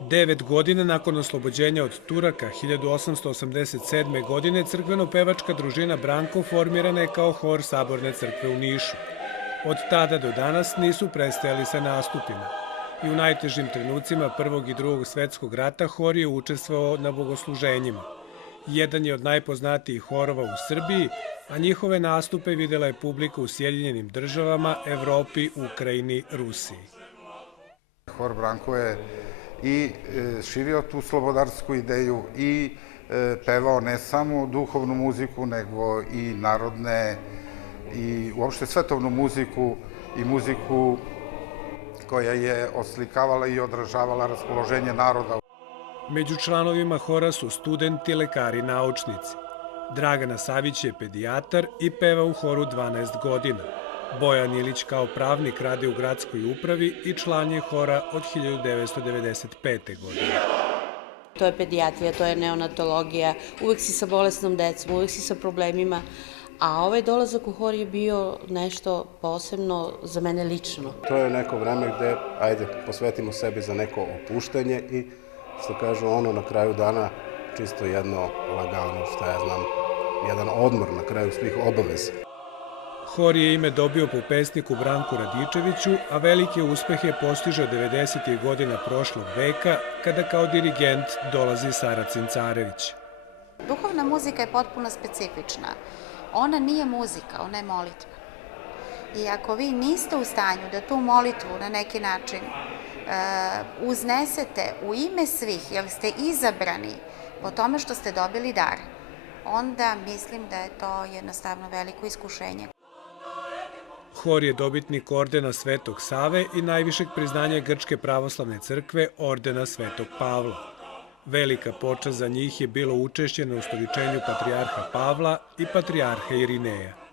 9 godina nakon oslobođenja od Turaka 1887. godine crkveno-pevačka družina Branko formirana je kao hor Saborne crkve u Nišu. Od tada do danas nisu prestajali sa nastupima. I u najtežim trenucima Prvog i Drugog svetskog rata hor je učestvovao na bogosluženjima. Jedan je od najpoznatijih horova u Srbiji, a njihove nastupe videla je publika u Sjedinjenim državama, Evropi, Ukrajini, Rusiji. Hor Branko je i širio tu slobodarsku ideju i pevao ne samo duhovnu muziku, nego i narodne i uopšte svetovnu muziku i muziku koja je oslikavala i odražavala raspoloženje naroda. Među članovima hora su studenti, lekari, naučnici. Dragana Savić je pedijatar i peva u horu 12 godina. Bojan Ilić kao pravnik radi u gradskoj upravi i član je hora od 1995. godine. To je pedijatrija, to je neonatologija, uvek si sa bolesnom decom, uvek si sa problemima, a ovaj dolazak u hor je bio nešto posebno za mene lično. To je neko vreme gde, posvetimo sebi za neko opuštanje i, što kažu, na kraju dana čisto jedno lagano, jedan odmor na kraju svih obaveza. Hor je ime dobio po pesniku Branku Radičeviću, a velike uspehe postiže od 90. godina prošlog veka, kada kao dirigent dolazi Saracin Carević. Duhovna muzika je potpuno specifična. Ona nije muzika, ona je molitva. I ako vi niste u stanju da tu molitvu na neki način uznesete u ime svih, jer ste izabrani po tome što ste dobili dar, onda mislim da je to jednostavno veliko iskušenje. Hor je dobitnik ordena Svetog Save i najvišeg priznanja Grčke pravoslavne crkve, ordena Svetog Pavla. Velika počast za njih je bilo učešće na ustoličenju patrijarha Pavla i patrijarha Irineja.